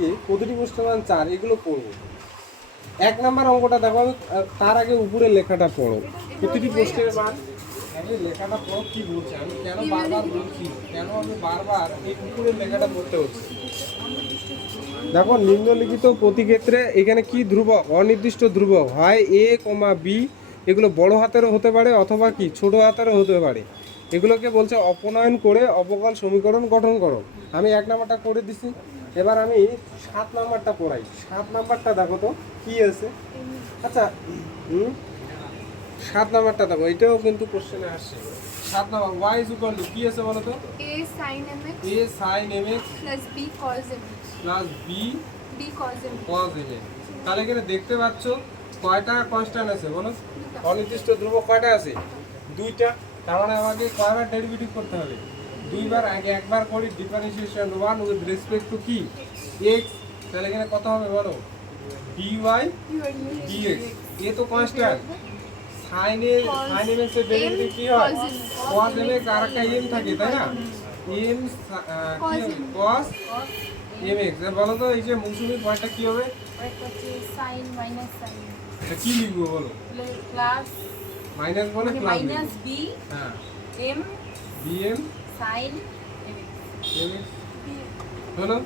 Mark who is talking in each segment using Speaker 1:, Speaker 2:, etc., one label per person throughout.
Speaker 1: আজকে প্রতিটি প্রশ্নের মান চার, এগুলো পড়ব। এক নাম্বার অঙ্কটা দেখো তার আগে উপরে লেখাটা পড়ো। প্রতিটি প্রশ্নের মান লেখাটা পড়ো, কি বলছে? আমি কেন বারবার বলছি? কেন আমি বারবার এই উপরের লেখাটা পড়তে হচ্ছে? দেখো, নিম্নলিখিত প্রতি ক্ষেত্রে এখানে কি ধ্রুবক? অনির্দিষ্ট ধ্রুবক। হয় এ কমা বি এগুলো বড় হাতেরও হতে পারে, অথবা কি, ছোট হাতেরও হতে পারে। এগুলোকে বলছে অপনয়ন করে অবকল সমীকরণ গঠন করো। আমি এক নাম্বারটা করে দিছি। এবার আমি সাত নাম্বারটা পড়াই। সাত নাম্বারটা দেখো তো কি আছে? আচ্ছা হুম? সাত নাম্বারটা দেখো এটাও কিন্তু কোশ্চেনে আসছে সাত number Y is equal to কি আছে বলো তো?
Speaker 2: A sin mx
Speaker 1: A sine M X
Speaker 2: plus b cos mx
Speaker 1: plus B
Speaker 2: mx
Speaker 1: cos M তাহলে এখানে দেখতে পাচ্ছ কয়টা কনস্ট্যান্ট আছে বলো? অনির্দিষ্ট ধ্রুবক কয়টা আছে? দুইটা। তার মানে আমাকে কয়বার ডেরিভেটিভ করতে হবে? দুইবার আগে একবার করি differentiation one with respect to কি? এক্স তাহলে এখানে কত হবে বলো? ডি ওয়াই ডিএক্স এ তো কনস্ট্যান্ট সাইন এর সাইন এম এর ডেরিভেটিভ কি হয়? cos এম এক্স আর একটা এম থাকে তাই না? এম cos এম এক্স বলো তো এই যে মৌসুমী পয়েন্টটা কি হবে?
Speaker 2: sin sin
Speaker 1: কি লিখব বলো?
Speaker 2: Plus
Speaker 1: মাইনাস বলে প্লাস
Speaker 2: minus b
Speaker 1: হ্যাঁ।
Speaker 2: M
Speaker 1: বিএম এম এক্স হলো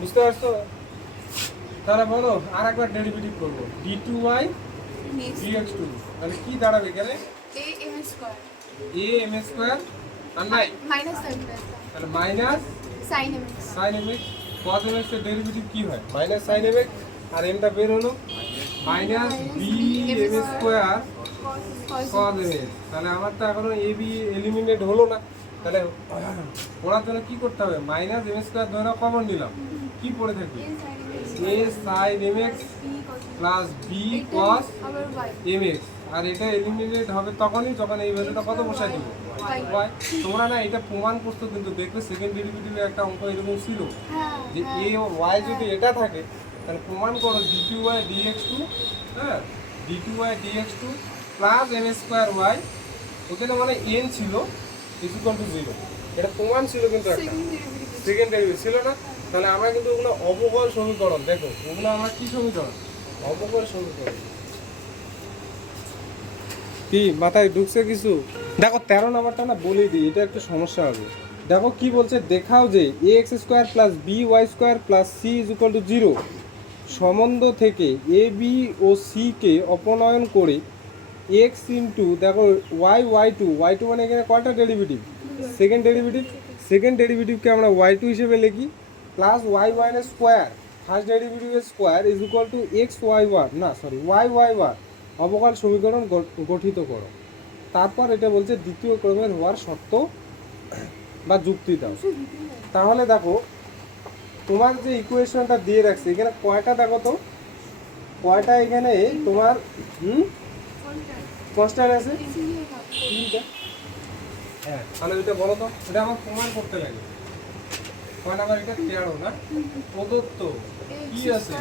Speaker 1: বুঝতে পারছ? তাহলে বলো আর একবার ডেরিভেটিভ করব D two Y D X two তাহলে কি দাঁড়াবে এখানে?
Speaker 2: A m square
Speaker 1: A M square আর নাই
Speaker 2: minus sin
Speaker 1: তাহলে minus
Speaker 2: sin mx
Speaker 1: sine M X cos M এক্সের ডেরিভেটিভ কি হয়? মাইনাস সাইন এম এক্স আর এমটা বের হলো? Minus B M square
Speaker 2: cos
Speaker 1: cos M X তাহলে আমার তো এখনও এ বি এলিমিনেট হলো না। তাহলে ওনার জন্য কি করতে হবে? মাইনাস এম স্কোয়ার ধরে কমন নিলাম। কি পড়ে থাকবে? A sine M X plus B cos M X আর এটা এলিমিনেট হবে তখনই যখন এই ভ্যালুটা কত বসাই দিব? তোমরা না, এটা প্রমাণ করতে কিন্তু, দেখবে সেকেন্ড ডেরিভেটিভে একটা অঙ্ক এরকম ছিল। যে এ ওয়াই যদি এটা থাকে, তাহলে প্রমাণ করো D two Y D X two হ্যাঁ? D two Y D X two plus M square Y ওখানে মানে এন ছিল। ইজ ইকুয়াল টু জিরো এটা প্রমাণ ছিল কিন্তু একটা। সেকেন্ড ডেরিভেটিভ ছিল। না? তাহলে আমরা কিন্তু ওগুলো অবকল সমীকরণ দেখো ওগুলো আমরা কি সমীকরণ? অবকল সমীকরণ। কি মাথায় ঢুকছে কিছু? দেখো তেরো নাম্বারটা না বলেই দিই এটা একটু সমস্যা হবে। দেখো কি বলছে? দেখাও যে A X square plus B Y square plus C is equal to zero সম্বন্ধ থেকে এ বি ও সি কে অপনয়ন করে এক্স ইন্টু দেখো Y Y two Y two মানে এখানে কয়টা ডেরিভেটিভ সেকেন্ড ডেরিভেটিভ সেকেন্ড ডেরিভেটিভকে আমরা ওয়াই টু হিসেবে লিখি plus Y one square first ডেরিভেটিভের square is equal to X Y one না সরি ওয়াই ওয়াই ওয়ান অবকাল সমীকরণ গঠ- গঠিত করো। তারপর এটা বলছে দ্বিতীয় ক্রমের হওয়ার শর্ত বা যুক্তি দাও। তাহলে দেখো, তোমার যে ইকুয়েশনটা দিয়ে রাখছে, এখানে কয়টা দেখো তো? কয়টা এখানে তোমার, হুম? কনস্ট্যান্ট আছে? তিনটা। হ্যাঁ তাহলে এটা বলো তো এটা আমার প্রমাণ করতে লাগে। কয় নাম্বার এটা? তেরো না? প্রদত্ত। কি আছে?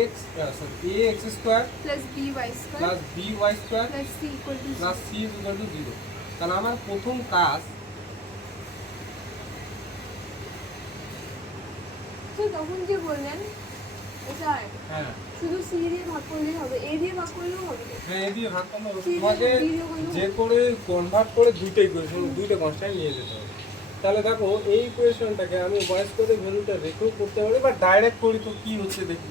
Speaker 1: X sorry A X square plus B Y square plus C is equal to zero তাহলে আমার প্রথম কাজ
Speaker 2: তখন যে বললেন
Speaker 1: হ্যাঁ।
Speaker 2: শুধু c দিয়ে ভাগ করলেই হবে a দিয়ে ভাগ করলেও হবে।
Speaker 1: হ্যাঁ এই দিয়ে ভাগ করলে হবে। তোমাকে যে করে কনভার্ট করে দুইটা ইকুয়েশন দুইটা কনস্ট্যান্ট নিয়ে যেতে হবে। তাহলে দেখো এই ইকুয়েশনটাকে আমি বয়স করে ভ্যালুটা রেখেও করতে পারি বা ডাইরেক্ট করি তো কি হচ্ছে দেখি।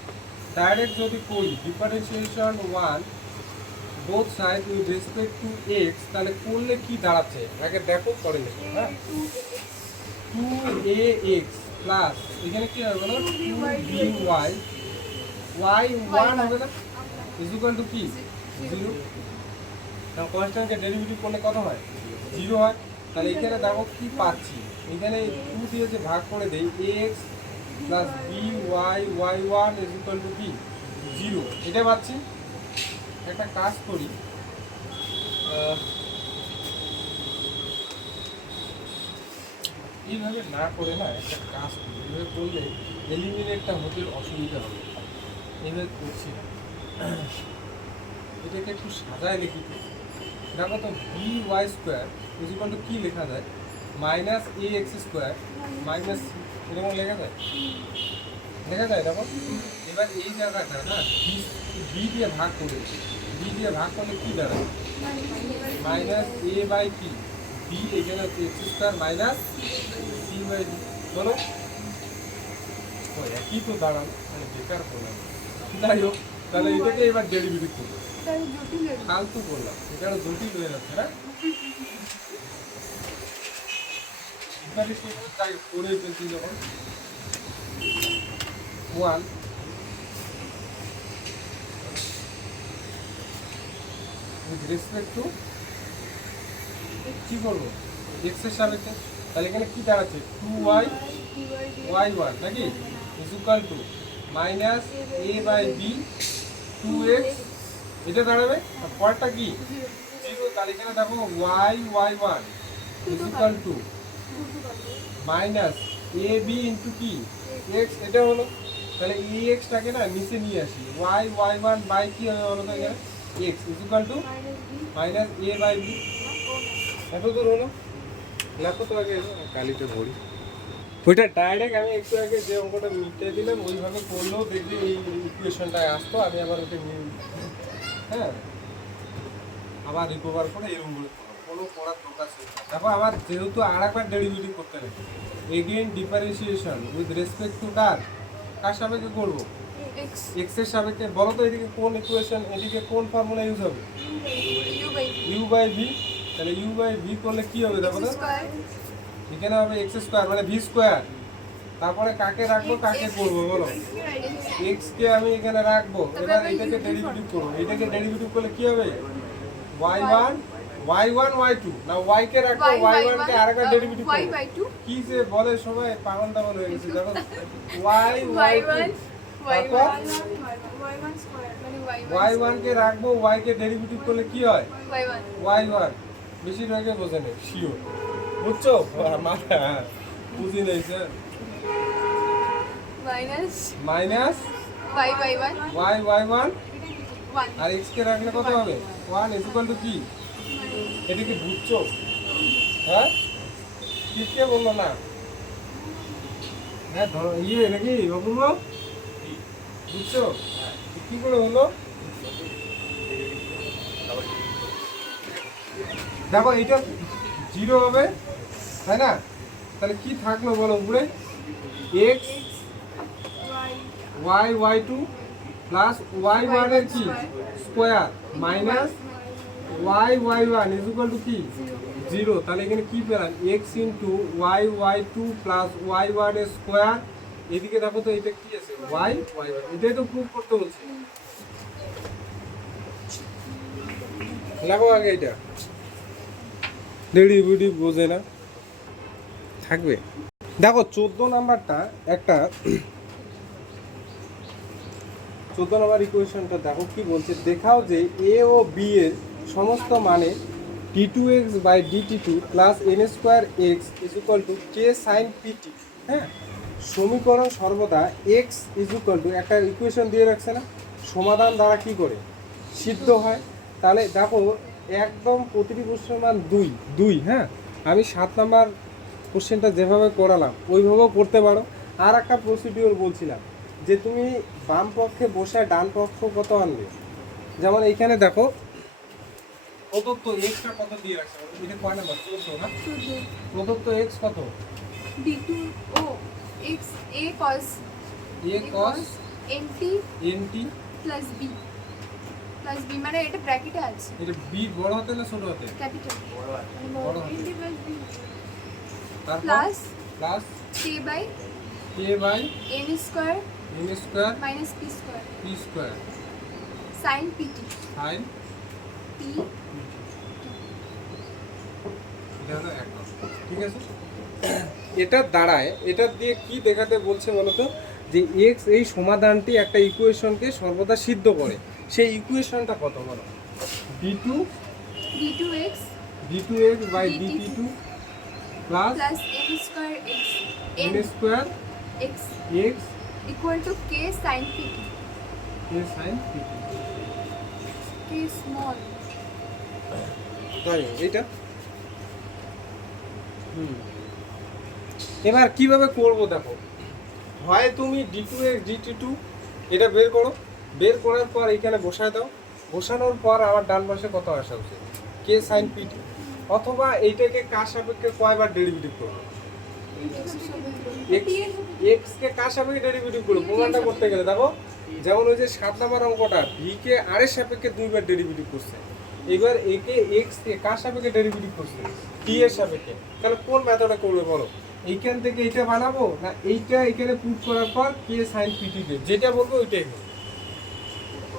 Speaker 1: ডাইরেক্ট যদি করি differentiation one both side with respect to X তাহলে করলে কি দাঁড়াচ্ছে? আগে দেখো পরে লেখো হ্যাঁ? টু এ এক্স প্লাস এখানে কি হবে বলো? Two B Y Y one হবে না ইজ টু কি? জিরো কারণ কনস্ট্যান্টকে ডেরিভেটিভ করলে কত হয়? জিরো হয়। তাহলে এখানে দেখো কি পাচ্ছি? এখানে টু দিয়ে যে ভাগ করে দেই X plus B Y Y one is equal to কি? জিরো এটা পাচ্ছি। একটা কাজ করি। এইভাবে না করে না একটা কাজ করি। এইভাবে করলে এলিমিনেটটা হতে অসুবিধা হবে। এইভাবে করছি এটাকে একটু সাজায় লিখি দেখো তো। B Y square is equal to কী লেখা যায়? Minus A X square, minus এরকম লেখা যায়? দেখা যায় দেখো। এবার এই জায়গাটা না বি দিয়ে ভাগ করেছি বি দিয়ে ভাগ করলে কি দাঁড়ায়? মাইনাস এ বাই কি বি এখানে হচ্ছে X square minus C by বলো? একই তো দাঁড়ান বেকার করলাম যাই হোক তাহলে এটাকে এবার ডেরিভেটিভ করব।
Speaker 2: হয়ে।
Speaker 1: ফালতু করলাম এখানে জটিল হয়ে যাচ্ছে না করে ফেলছি যখন। ওয়ান উইথ রেসপেক্ট টু কি করব এক্সের সাপেক্ষে। তাহলে এখানে কি দাঁড়াচ্ছে? টু ওয়াই ওয়াই ওয়ান নাকি? Is equal to minus A by B two X এটা দাঁড়াবে আর পরটা কি। জিরো, তাহলে এখানে দেখো Y Y one is equal to. Minus A B into কি এক্স এটা হলো তাহলে এই এক্সটাকে না নিচে নিয়ে আসি ওয়াই ওয়াই ওয়ান বাই কি হবে বলো তো এখানে X is equal to minus A by B. এত দূর হলো লেখো তো আগে কালিতে ভরি ওইটা ডাইরেক্ট আমি একটু আগে যে অঙ্কটা মিটিয়ে দিলাম ওইভাবে করলেও দেখবি এই ইকুয়েশনটা আসতো আমি আবার ওটা নিয়ে হ্যাঁ? আবার রিকভার করে এরকম করে কোনো পড়ার না। দেখো আবার যেহেতু আর একবার ডেরিভেটিভ করতে হবে again differentiation with respect to কার কার সাপেক্ষে করব? এক্সের সাপেক্ষে। বলো তো এদিকে কোন ইকুয়েশন এদিকে কোন ফর্মুলা ইউজ হবে. ইউ বাই ভি তাহলে ইউ বাই ভি করলে কি হবে দেখো তো? এখানে হবে এক্স স্কোয়ার মানে ভি স্কোয়ার তারপরে কাকে রাখব কাকে করব বলো? এক্স কে আমি এখানে রাখব। এবার এটাকে ডেরিভেটিভ করব। এটাকে ডেরিভেটিভ করলে কি হবে? Y one Y one Y two না ওয়াই কে রাখব ওয়াই ওয়ান কে আরেকটা ডেরিভেটিভ করব। কি যে বলে সবাই পাগল টাগল হয়ে গেছে দেখো। ওয়াই ওয়াই
Speaker 2: মানে
Speaker 1: ওয়াই ওয়ান কে রাখব ওয়াই কে ডেরিভেটিভ করলে কি হয়? ওয়াই ওয়ান বেশিরভাগে বোঝে নেই শিওর বুঝছ? মাথা বুঝি নেই sir
Speaker 2: minus
Speaker 1: minus
Speaker 2: Y
Speaker 1: one. আর কে রাখলে কত হবে? ওয়ান ইজ ইকুয়াল টু কি? এটা কি বুঝছ? হ্যাঁ? কে বলল না? হ্যাঁ ধরো ইয়ে নাকি অপূর্ব বুঝছ? কি করে হলো? দেখো এইটা জিরো হবে। তাই না? তাহলে কি থাকল বলো উপরে? X Y Y two plus Y ওয়ানের কি? Square minus Y Y one is equal to কি? জিরো তাহলে এখানে কি পেলাম? X into Y Y two plus Y ওয়ানের স্কোয়ার এদিকে দেখো তো এটা কি আছে? ওয়াই ওয়াই ওয়ান এটাই তো প্রুভ করতে বলছি। লাগো আগে এটা ডেরিভেটিভ বোঝে না। থাকবে? দেখো, চোদ্দ নাম্বারটা একটা চোদ্দ নম্বর ইকুয়েশনটা দেখো কি বলছে। দেখাও যে এ ও বি এর সমস্ত মানে D two X by D T two plus N square X is equal to K sine PT হ্যাঁ? সমীকরণ সর্বদা এক্স ইজ ইকুয়াল টু একটা ইকুয়েশন দিয়ে রাখছে না, সমাধান দ্বারা কি করে? সিদ্ধ হয়। তাহলে দেখো, একদম প্রতিটি প্রশ্নের মান দুই দুই হ্যাঁ? আমি সাত নাম্বার কোশ্চেনটা যেভাবে করালাম ওইভাবেও করতে পারো। আর একটা প্রসিডিওর বলছিলাম যে তুমি বাম পক্ষে বসে ডান পক্ষ কত আনবে? যেমন এইখানে দেখো প্রদত্ত এক্সটা কত দিয়ে রাখছে? এটা কয় নাম্বার? চোদ্দ না? প্রদত্ত এক্স কত?
Speaker 2: A cos,
Speaker 1: A cos
Speaker 2: NT
Speaker 1: N T
Speaker 2: B. Plus B মানে এটা ব্র্যাকেটে আছে।
Speaker 1: এটা বি বড় হাতে না ছোট হাতে?
Speaker 2: ক্যাপিটাল
Speaker 1: বড়
Speaker 2: plus
Speaker 1: plus K by
Speaker 2: N square
Speaker 1: N square
Speaker 2: minus P square.
Speaker 1: P square
Speaker 2: sin PT
Speaker 1: sine হলো এক নম্বর। ঠিক আছে? এটা দাঁড়ায় এটা দিয়ে কি দেখাতে বলছে বলতো? যে এক্স এই সমাধানটি একটা ইকুয়েশনকে সর্বদা সিদ্ধ করে। সেই ইকুয়েশনটা কত বলো? D two
Speaker 2: D2X
Speaker 1: D two X by DT two plus
Speaker 2: plus N square X
Speaker 1: N
Speaker 2: N
Speaker 1: square
Speaker 2: X
Speaker 1: X
Speaker 2: equal to K sin PT
Speaker 1: এ সাইন
Speaker 2: K small.
Speaker 1: তাই এইটা? হুম। এবার কীভাবে করব দেখো? হয় তুমি D two X DT two এটা বের করো। বের করার পর এখানে বসায় দাও। বসানোর পর আমার ডান পাশে কত আসা উচিত? কে সাইন পিটি অথবা এইটাকে কার সাপেক্ষে কয়বার ডেরিভেটিভ করব? এক্স কে কার সাপেক্ষে ডেরিভেটিভ করব? প্রমাণটা করতে গেলে দেখো যেমন ওই যে সাত নম্বর অঙ্কটা ভি কে আর এর সাপেক্ষে দুইবার ডেরিভেটিভ করছে। এবার একে এক্স কে কার সাপেক্ষে ডেরিভেটিভ করছে? টি এর সাপেক্ষে। তাহলে কোন মেথডে করবে বলো? এইখান থেকে এইটা বানাবো না এইটা এখানে পুট করার পর কে সাইন পিটি কে যেটা বলব ওইটাই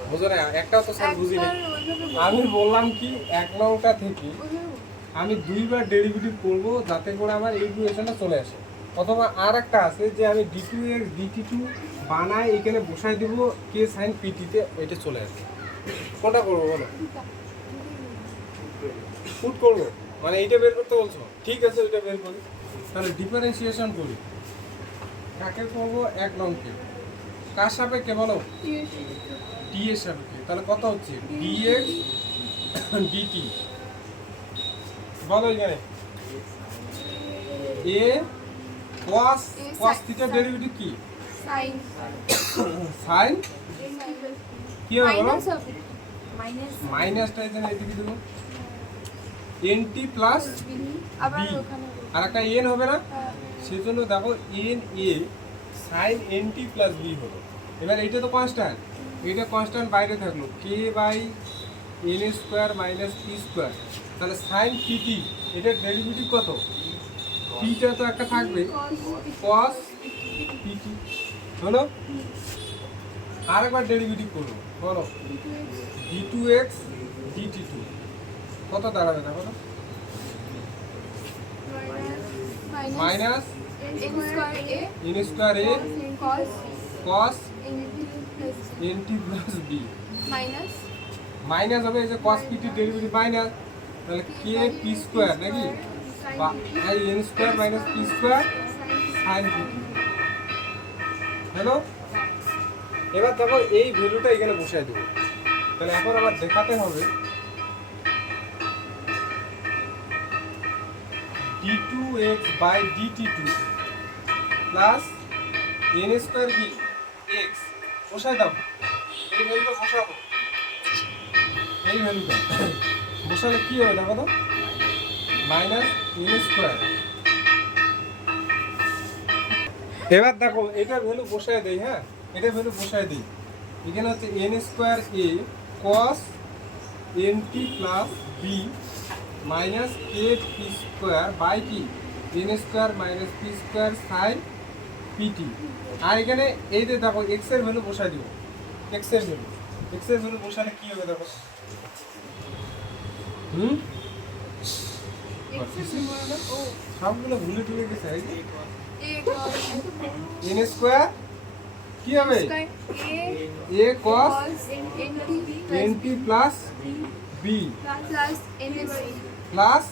Speaker 1: বুঝো না একটাও তো স্যার বুঝি না আমি বললাম কি এক নংটা থেকে আমি দুইবার ডেরিভেটিভ করব যাতে করে আমার এই ইকুয়েশনটা চলে আসে। অথবা আর একটা আছে যে আমি ডি টু এর ডিটি টু বানায় এখানে বসাই দেব কে সাইন পিটিতে এটা চলে আসে। কোনটা করব বলো? ফুট করব। মানে এইটা বের করতে বলছো? ঠিক আছে ওইটা বের করি। তাহলে ডিফারেন্সিয়েশন করি। কাকে করব? এক নংকে কার সাপেক্ষে বলো? টি এর সাপেক্ষে। তাহলে কত হচ্ছে? ডিএক্স ডিটি বলো এখানে। A cos
Speaker 2: A
Speaker 1: cos
Speaker 2: sin-
Speaker 1: theta derivative কি?
Speaker 2: সাইন
Speaker 1: sin কি হবে বলো?
Speaker 2: মাইনাস
Speaker 1: মাইনাসটা এখানে এদিকে দেবো। Nt প্লাস
Speaker 2: আবার
Speaker 1: B।
Speaker 2: ওখানে
Speaker 1: আর একটা n হবে না?
Speaker 2: হ্যাঁ,
Speaker 1: সেজন্য দেখো N A sine N T plus B হলো। এবার এইটা তো কনস্ট্যান্ট এইটা কনস্ট্যান্ট বাইরে থাকল। K by N square minus P square তাহলে সাইন পিটি এটার ডেরিভেটিভ কত? পিটা তো একটা থাকবে। কস পিটি হলো? আরেকবার ডেরিভেটিভ করব বলো। D two X DT two কত দাঁড়াবে দেখো তো? Minus
Speaker 2: N square A cos N
Speaker 1: T plus B
Speaker 2: minus
Speaker 1: minus হবে এই যে কস pt ডেরিভেটিভ মাইনাস তাহলে কে পি স্কোয়ার নাকি? বা N square minus P square sine PT hello এবার দেখো এই ভ্যালুটা এখানে বসাই দেবো। তাহলে এখন আমার দেখাতে হবে। D two X by DT two plus N square কি এক্স বসাই দাও। এই ভ্যালুটা বসাবো। এই ভ্যালুটা। বসালে কি হবে দেখো তো? মাইনাস এন স্কোয়ার এবার দেখো, এটা ভ্যালু বসায় দেই হ্যাঁ? এটা ভ্যালু বসায় দিই। এখানে হচ্ছে N square A cos N T plus B minus K P square by কি N square minus P square sine PT আর এখানে এই যে দেখো এক্সের ভ্যালু বসায় দিব। এক্সের ভ্যালু এক্সের ভ্যালু বসালে কি হবে দেখো? হুম সবগুলো ভুলে টুলে গেছে এই যে
Speaker 2: এ
Speaker 1: এন স্কোয়ার কি হবে
Speaker 2: square A
Speaker 1: A cos
Speaker 2: cos N T
Speaker 1: N T plus B
Speaker 2: plus N S
Speaker 1: plus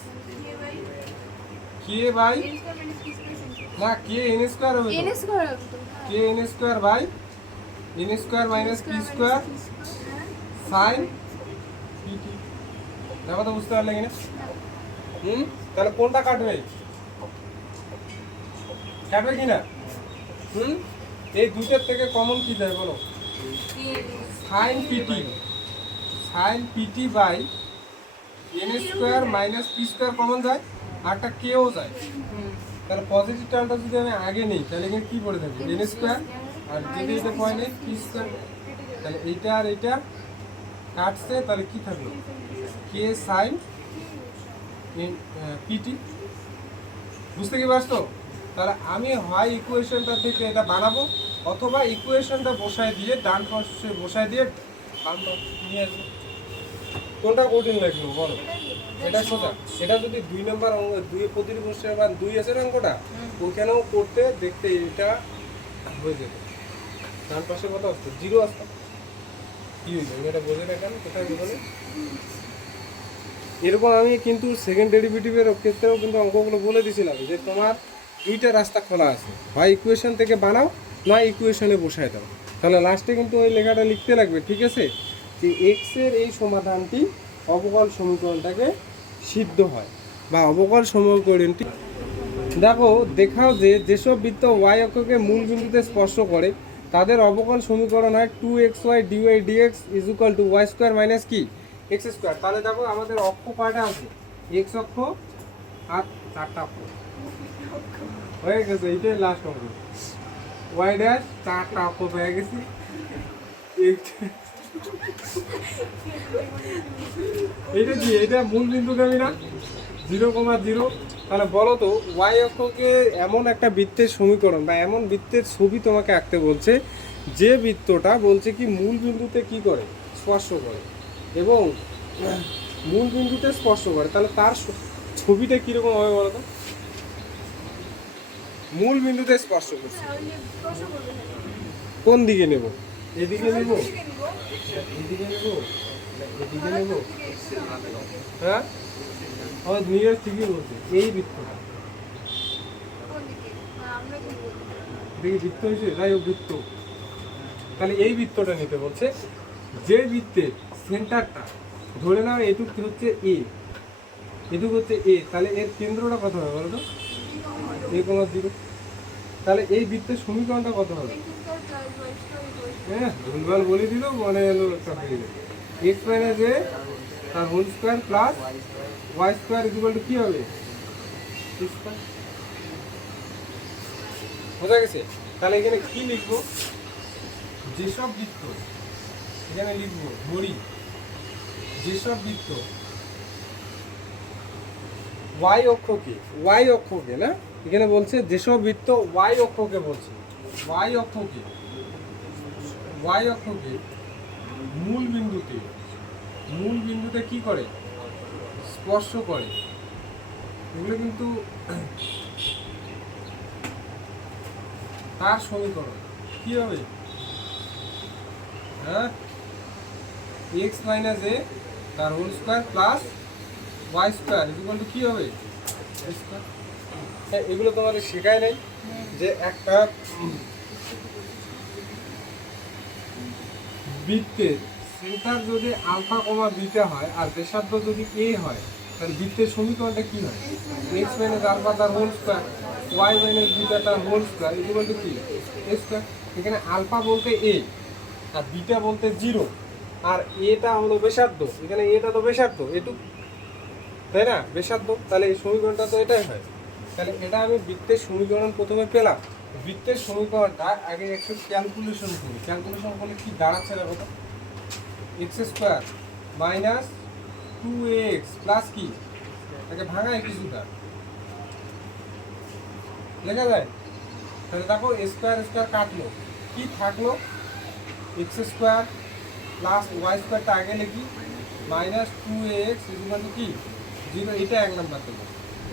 Speaker 1: K by
Speaker 2: N square minus P square
Speaker 1: না কে এন স্কোয়ার হবে
Speaker 2: এন
Speaker 1: তো
Speaker 2: এস স্কয়ার হবে তো
Speaker 1: K N square by N square minus P square sine PT দেখো তো বুঝতে পারলে কিনা হুম তাহলে কোনটা কাটবে কাটবে কিনা হুম এই দুইটার থেকে কমন কি দেয় বলো sine PT sine PT by N square minus P square common যায় আরটা কেও যায়। তাহলে পজিটিভ টার্মটা যদি আমি আগে নিই, তাহলে এখানে কি পড়ে থাকবে এন স্কোয়ার আর যদি এটা পয়েন্ট পি স্কোয়ার তাহলে এইটা আর এইটা কাটছে, তাহলে কি থাকল? K sine PT? বুঝতে কি পারছ? তাহলে আমি হয় ইকুয়েশনটা থেকে এটা বানাবো অথবা ইকুয়েশনটা বসায় দিয়ে ডান পাশে বসায় দিয়ে বাম নিয়ে আসব। কোনটা কঠিন লাগল বলো? এটা সোজা। এটা যদি দুই নম্বর অঙ্ক দুই প্রতিটি বসে বা দুই আছে না অঙ্কটা ওইখানেও করতে দেখতে এটা হয়ে যেত ডান পাশে কত আসতো? জিরো আসতো। কি হইল? এটা বোঝে না কেন কোথায় বোঝালে এরকম আমি কিন্তু সেকেন্ড ডেরিভেটিভের ক্ষেত্রেও কিন্তু অঙ্কগুলো বলে দিয়েছিলাম যে তোমার দুইটা রাস্তা খোলা আছে। হয় ইকুয়েশন থেকে বানাও নয় ইকুয়েশনে বসায় দাও। তাহলে লাস্টে কিন্তু ওই লেখাটা লিখতে লাগবে, ঠিক আছে? যে এক্সের এই সমাধানটি অবকল সমীকরণটাকে সিদ্ধ হয় বা অবকল সমীকরণটি দেখো, দেখাও যে যেসব বৃত্ত ওয়াই অক্ষকে মূল বিন্দুতে স্পর্শ করে, তাদের অবকল সমীকরণ হয় two X Y DY DX is equal to Y square minus কি? এক্স স্কোয়ার তাহলে দেখো আমাদের অক্ষ কয়টা আছে? এক্স অক্ষ আর চারটা অক্ষ। হয়ে গেছে এইটাই লাস্ট অঙ্ক ওয়াই ড্যাশ চারটা অক্ষ পেয়ে গেছি। এইটা- কি? এটা মূল বিন্দুগামী না? Zero comma zero. তাহলে বলো তো ওয়াই অক্ষকে এমন একটা বৃত্তের সমীকরণ বা এমন বৃত্তের ছবি তোমাকে আঁকতে বলছে, যে বৃত্তটা বলছে কি মূল বিন্দুতে কি করে? স্পর্শ করে। এবং মূল বিন্দুতে স্পর্শ করে। তাহলে তার ছবিটা কীরকম হবে বলো তো? মূল বিন্দুতে স্পর্শ করছে। কোন দিকে নেব? এদিকে নেব? এদিকে নেব? এদিকে নেব। হ্যাঁ? আমার নিয়ার ঠিকই বলছে। এই বৃত্তটা? দেখি বৃত্ত হয়েছে? যাই হোক, বৃত্ত। তাহলে এই বৃত্তটা নিতে বলছে। যে বৃত্তের সেন্টারটা। ধরে নাও এটুক হচ্ছে এ এটুক হচ্ছে এ তাহলে এর কেন্দ্রটা কত হবে বলো তো? এ কোনো জিরো। তাহলে এই বৃত্তের সমীকরণটা কত হবে? হ্যাঁ ভুলভাল বলে দিল মনে এলো এক্স মাইনাস এ তার whole square plus Y square equal to কী হবে? বোঝা গেছে? তাহলে এখানে কি লিখব? যেসব বৃত্ত, এখানে লিখব ধরি যেসব বৃত্ত ওয়াই অক্ষকে ওয়াই অক্ষকে না? এখানে বলছে যেসব বৃত্ত ওয়াই অক্ষকে বলছে ওয়াই অক্ষকে ওয়াই অক্ষকে মূল বিন্দুতে মূল বিন্দুতে কি করে? স্পর্শ করে। এগুলো কিন্তু তার সমীকরণ। কি হবে? হ্যাঁ? এক্স মাইনাস এ তার whole square plus Y square equal to কী হবে। হ্যাঁ এগুলো তোমাদের শেখায় নাই যে একটা বৃত্তের সেন্টার যদি আলফা কমা বিটা হয় আর ব্যাসার্ধ যদি এ হয়, তাহলে বৃত্তের সমীকরণটা কি হয়? এক্স মাইনাস আলফা তার whole square Y minus beta তার হোল স্কোয়ার ইকুয়াল টু কি? এ স্কোয়ার এখানে আলফা বলতে এ আর বিটা বলতে জিরো আর এটা হলো ব্যাসার্ধ এখানে এটা তো ব্যাসার্ধ এটু তাই না? ব্যাসার্ধ তাহলে এই সমীকরণটা তো এটাই হয়। তাহলে এটা আমি বৃত্তের সমীকরণ প্রথমে পেলাম। বৃত্তের সমীকরণটা আগে একটু ক্যালকুলেশন করি। ক্যালকুলেশন করলে কি দাঁড়াচ্ছে দেখো তো? X square minus two X plus কি? এটাকে ভাঙায় কিছুটা। লেখা যায়? তাহলে দেখো স্কোয়ার স্কোয়ার কাটলো। কি থাকল? এক্স স্কোয়ার প্লাস ওয়াই স্কোয়ারটা আগে লিখি। মাইনাস টু এক্স টু কি? জিরো এটা এক নাম্বার দিল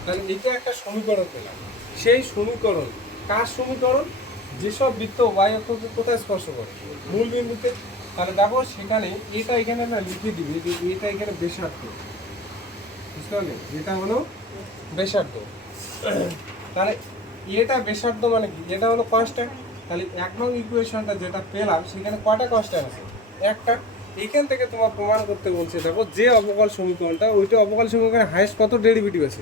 Speaker 1: তাহলে এটা একটা সমীকরণ পেলাম। সেই সমীকরণ, কার সমীকরণ? যেসব বৃত্ত ওয়াই অক্ষকে কোথায় স্পর্শ করে? মূল বিন্দুতে। তাহলে দেখো সেখানে এটা এখানে না লিখে দিবে যে এটা এখানে বেসার্ধ বুঝতে পারলে? হলো বেসার্ধ তাহলে এটা বেসার্ধ মানে কি? এটা হলো কনস্ট্যান্ট তাহলে এক নং ইকুয়েশনটা যেটা পেলাম, সেখানে কয়টা কনস্ট্যান্ট আছে? একটা এইখান থেকে তোমার প্রমাণ করতে বলছে, দেখো, যে অবকল সমীকরণটা, ওইটা অবকল সমীকরণের হাইয়েস্ট কত? ডেরিভেটিভ আছে।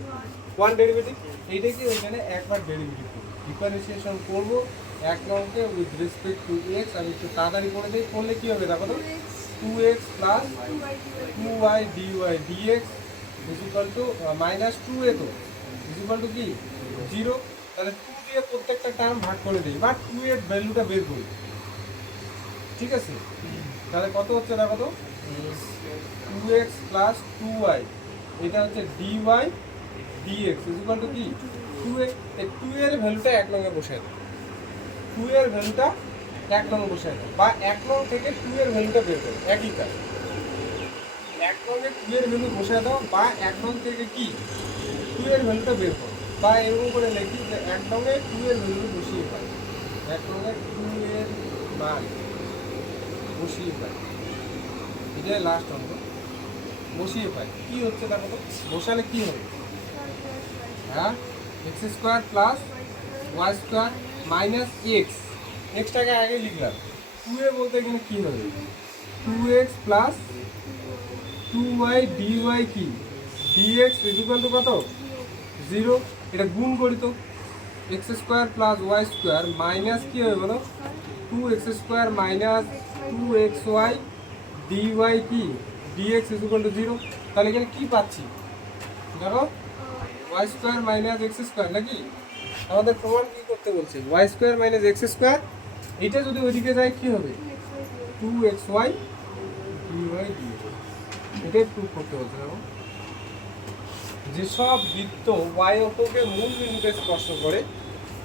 Speaker 1: ওয়ান ডেরিভেটিভ এইটা কি ওইখানে একবার ডেরিভেটিভ ডিফারেন্সিয়েশন করব, এক নংকে উইথ রেসপেক্ট টু এক্স আমি একটু তাড়াতাড়ি করে দিই, করলে কী হবে দেখো তো? Two X plus two Y D Y DX equal to minus two A তো। ইকুয়াল টু কি? জিরো তাহলে টু দিয়ে প্রত্যেকটা টার্ম ভাগ করে দিই বা টু এর ভ্যালুটা বের করি। ঠিক আছে? তাহলে কত হচ্ছে দেখো তো? Two X plus two Y এটা হচ্ছে D Y DX equal to কি? টু এক্স টু এর ভ্যালুটা এক নঙে বসাই দাও। টু এর ভ্যালুটা এক নং বসাই দাও। বা এক নং থেকে টু এর ভ্যালুটা বের করো। একই কাজ। এক নঙে টু এর ভ্যালু বসাই দাও বা এক নং থেকে কি? টু এর ভ্যালুটা বের করো। বা এরকম করে লিখি যে এক নঙে টু এর ভ্যালু বসিয়ে পাই এক নঙে টু এর মান। বসিয়ে পাই এটাই লাস্ট অঙ্ক। বসিয়ে পাই কি হচ্ছে দেখো তো? বসালে কি হবে? হ্যাঁ? X square plus Y square minus X এক্সটাকে আগে লিখলাম। টু এ বলতে এখানে কী হবে? Two X plus two Y D Y কি ডিএক্স ইকুয়াল টু কত? জিরো এটা গুণ করি তো। X square plus Y square minus কি হবে বলো? Two X square minus two X Y D Y কি? DX is equal to zero তাহলে এখানে কি পাচ্ছি? দেখো Y square minus X square নাকি? আমাদের প্রমাণ কি করতে বলছে? Y square minus X square এটা যদি ওইদিকে যায়, কি হবে? Two X Y D Y D এটাই প্রুভ করতে বলছে, দেখো। যেসব বৃত্ত ওয়াই অক্ষকে মূল বিন্দুতে স্পর্শ করে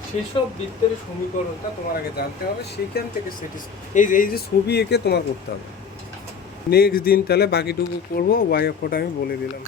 Speaker 1: সেই সব বৃত্তের সমীকরণটা তোমার আগে জানতে হবে সেখান থেকে সেটি এই যে এই যে ছবি এঁকে তোমার করতে হবে। নেক্সট দিন তাহলে বাকিটুকু করব ওয়াই অক্ষটা আমি বলে দিলাম।